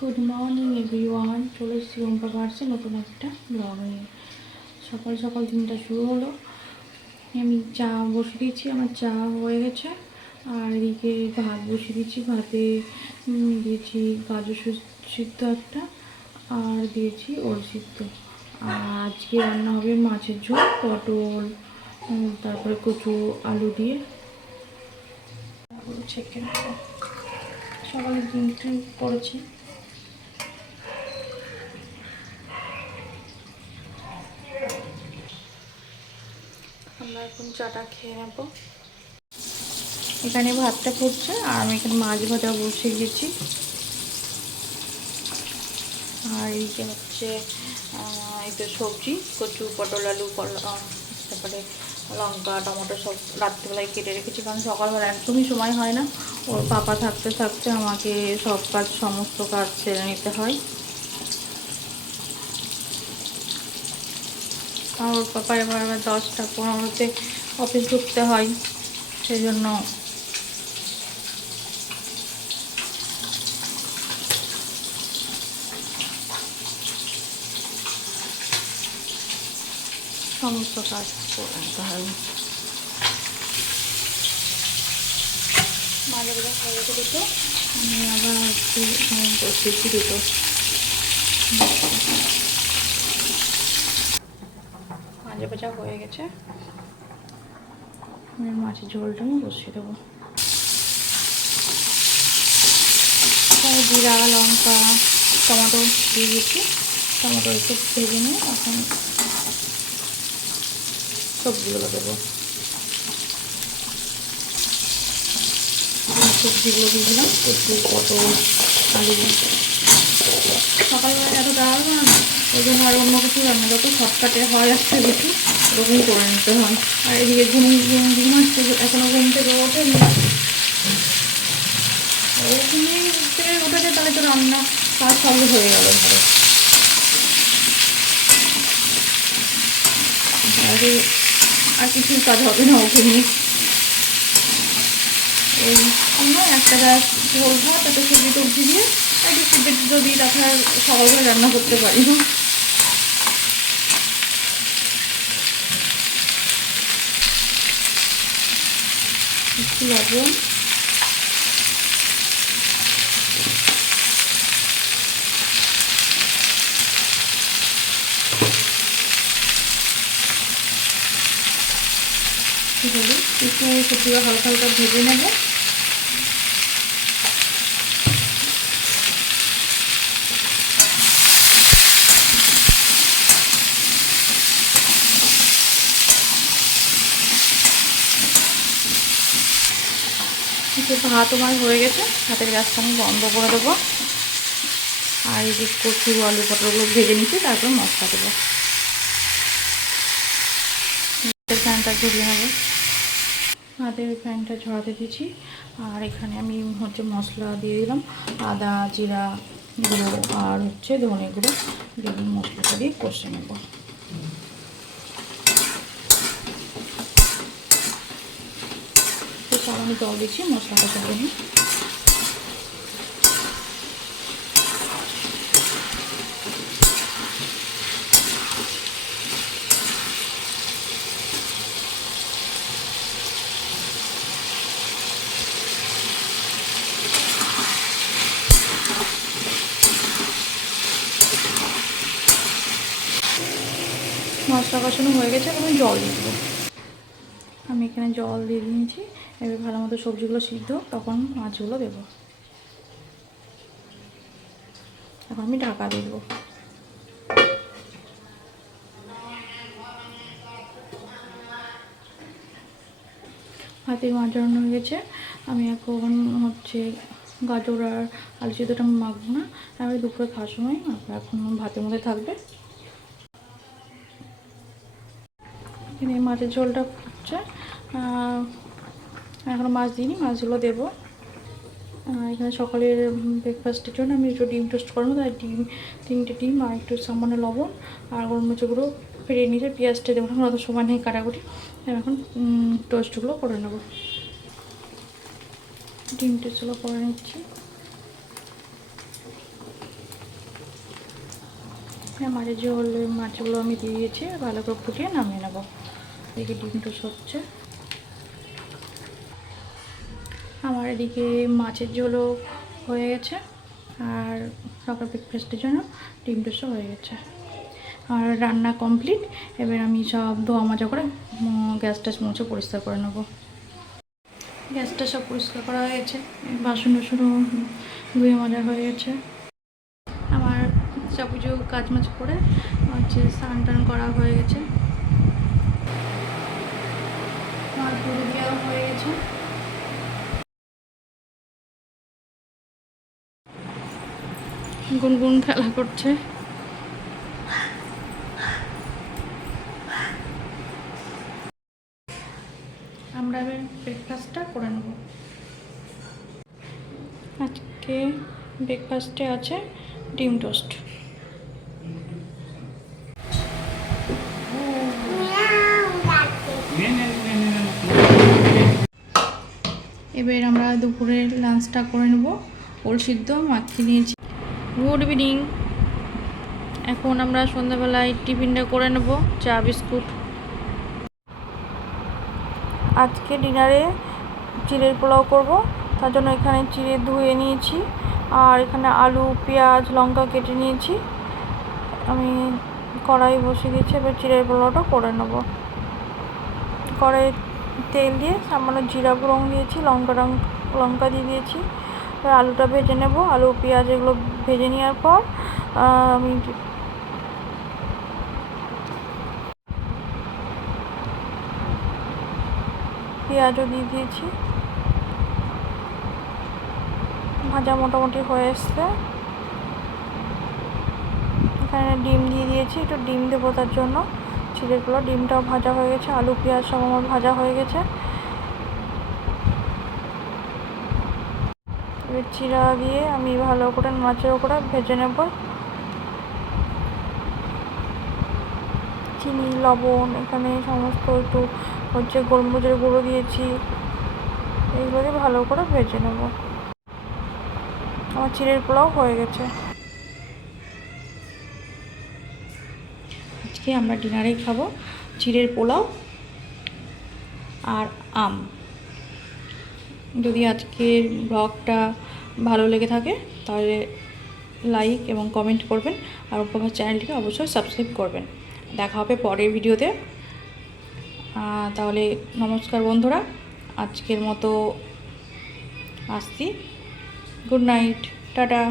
Good morning everyone, চলে এসেছি রুম্পা পার্সে নতুন একটা ব্লগ নিয়ে। সকাল সকাল দিনটা শুরু হলো। আমি চা বসিয়ে দিয়েছি, আমার চা হয়ে গেছে। আর এদিকে ভাত বসিয়ে দিয়েছি, ভাতে দিয়েছি গাজর সিদ্ধ একটা, আর দিয়েছি ওল সিদ্ধ। আর আজকে রান্না হবে মাছের ঝোল, পটল, তারপরে কচু আলু দিয়ে ছেঁকে নেবো। সকালে ডিম করেছি। আমরা এখন চাটা খেয়ে নেব। এখানে ভাতটা ফুটছে আর আমি এখানে মাছ ভাজা বসিয়ে দিয়েছি। আর এইটা হচ্ছে একটু সবজি, কচু, পটল, আলু, তারপরে লঙ্কা, টমেটো সব রাত্রিবেলায় কেটে রেখেছি, কারণ সকালবেলা একদমই সময় হয় না। ওর পাপা থাকতে থাকতে আমাকে সমস্ত কাজ সেরে নিতে হয়। আর ওর পাপা এবার 10টা 15তে অফিস ঢুকতে হয়, সেই জন্য সমস্ত কাজ করে নিতে হয়। মাঝে মাঝে হয়ে গেছে দুটো, আমি আবার একটু বসিয়েছি দুটো। মাঝে ভাজা হয়ে গেছে, আমি মাছের ঝোলটা বসিয়ে দেবো। জিরা, লঙ্কা, টমেটো দিয়ে দিচ্ছি। টমেটো একটু ভেজে নিয়ে এখন সবজিগুলো দেবো। সবজিগুলো দিয়ে দিলাম, কচু, পটল, আলু। সকালবেলা এত তাড়াতাড়ি না, ওই জন্য আর অন্য কিছু রান্না যত শর্টকাটে হয় একটা কিছু ওরকমই করে নিতে হয়। আর এদিকে ঘুম আসছে, এখনও ঘুম থেকে ওঠেনি। ঘুম থেকে উঠেছে, তাহলে তো রান্না কাজ সবই হয়ে গেল ধরো। আর কিছুই কাজ হবে না ওকে নিয়ে। ওই অন্য একটা গাছ ঝোল ভাত, তাতে সবজি টবজি দিয়ে একটু সিদ্ধ দিয়ে তাছাড়া সকালবেলা রান্না করতে পারি না। একটু লবণ, একটু সবজিটা হালকা হালকা ভেজে নেব। ভাত আমার হয়ে গেছে, ভাতের গ্যাসটা আমি বন্ধ করে দেবো। আর এই যে কচু, আলু, পটলগুলো ভেজে নিচ্ছি, তারপর মশলা দেবো। ফ্যানটা ঝরিয়ে নেবো। ভাতের ফ্যানটা ঝরাতে দিয়েছি। আর এখানে আমি মশলা দিয়ে দিলাম, আদা, জিরা গুঁড়ো আর ধনে গুঁড়ো দিয়ে মশলাটা দিয়ে কষে নেব। তো সামান্য জল দিচ্ছি মশলাটা সঙ্গে নিয়ে। মশলা কষানো হয়ে গেছে, এখন জল দিয়ে দেবো। আমি এখানে জল দিয়ে দিয়েছি। এবার ভালো মতো সবজিগুলো সিদ্ধ, তখন মাছগুলো দেবো। এখন আমি ঢাকা দিয়ে দেবো। হাতে মাছ ধরানো হয়ে গেছে। আমি এখন গাজর আর আলু সিদ্ধটা মাখবো না, আমি দুপুরে খাওয়ার সময় মাখবো। এখন ভাতের মধ্যে থাকবে। এখানে মাছের ঝোলটা ফুটছে, এখনও মাছ দিইনি, মাছগুলো দেবো। এখানে সকালের ব্রেকফাস্টের জন্য আমি একটু ডিম টোস্ট করবো, তাই 3টে ডিম আর একটু সামান্য লবণ আর গোলমরিচগুলো ফেরিয়ে নিয়েছে। পেঁয়াজটা দেবো, অত সময় নেই কাটাকুটি। এখন টোস্টগুলো করে নেবো। ডিম টোস্টগুলো করে নিচ্ছি। মাছের ঝোল মাছগুলো আমি দিয়ে দিয়েছি, ভালো করে ফুটিয়ে নামিয়ে নেবো। এদিকে ডিম টোস্ট হচ্ছে, আমার এদিকে মাছের ঝোলও হয়ে গেছে আর সকাল ব্রেকফাস্টের জন্য ডিম টোস্টও হয়ে গেছে। আর রান্না কমপ্লিট। এবার আমি সব ধোয়া মাজা করে গ্যাস ট্যাস মুছে পরিষ্কার করে নেবো। গ্যাসটা সব পরিষ্কার করা হয়ে গেছে, বাসন টাসনও ধুয়ে মাজা হয়ে গেছে। আমার সব কিছু কাজ মাজ করে হচ্ছে স্নান টান করা হয়ে গেছে, আমার পুরো দেওয়া হয়ে গেছে। গুনগুন খেলা করছে। আমরা এবার ব্রেকফাস্টটা করে নেব। আজকে ব্রেকফাস্টে আছে ডিম টোস্ট। এবার আমরা দুপুরের লাঞ্চটা করে নেব। ওল সিদ্ধ মাখিয়ে নিয়েছি। Good evening. এখন আমরা সন্ধ্যাবেলায় টিফিনটা করে নেব, চা বিস্কুট। আজকে ডিনারে চিড়ের পোলাও করব, তার জন্য এখানে চিড়ে ধুয়ে নিয়েছি আর এখানে আলু পেঁয়াজ লঙ্কা কেটে নিয়েছি। আমি কড়াই বসিয়ে দিয়েছি, এবার চিড়ের পোলাওটা করে নেব। কড়াই তেল দিয়ে সামান্য জিরা ফোড়ন দিয়েছি, লঙ্কা দিয়ে দিয়েছি। এবার আলুটা ভেজে নেব। আলু পেঁয়াজ এগুলো ভেজে নেওয়ার পর আমি পেঁয়াজও দিয়ে দিয়েছি। ভাজা মোটামুটি হয়ে এসছে। এখানে ডিম দিয়ে দিয়েছি, একটু ডিম দেবো তার জন্য। চিড়ের পোলাও ডিমটাও ভাজা হয়ে গেছে, আলু পেঁয়াজ সব আমার ভাজা হয়ে গেছে। এবার চিরা দিয়ে আমি ভালো করে নাড়াচাড়া করে ভেজে নেব। চিনি লবণ এখানে সমস্ত একটু হচ্ছে গোলমরিচের গুঁড়ো দিয়েছি, এইগুলো দিয়ে ভালো করে ভেজে নেব। আমার চিড়ের পোলাও হয়ে গেছে। আজকে আমরা ডিনারেই খাবো চিড়ের পোলাও আর আম। যদি আজকের ব্লগটা ভালো লেগে থাকে তাহলে লাইক এবং কমেন্ট করবেন আর উপভাস চ্যানেলটিকে অবশ্যই সাবস্ক্রাইব করবেন। দেখা হবে পরের ভিডিওতে। তাহলে নমস্কার বন্ধুরা, আজকের মতো আসছি। Good night, tata.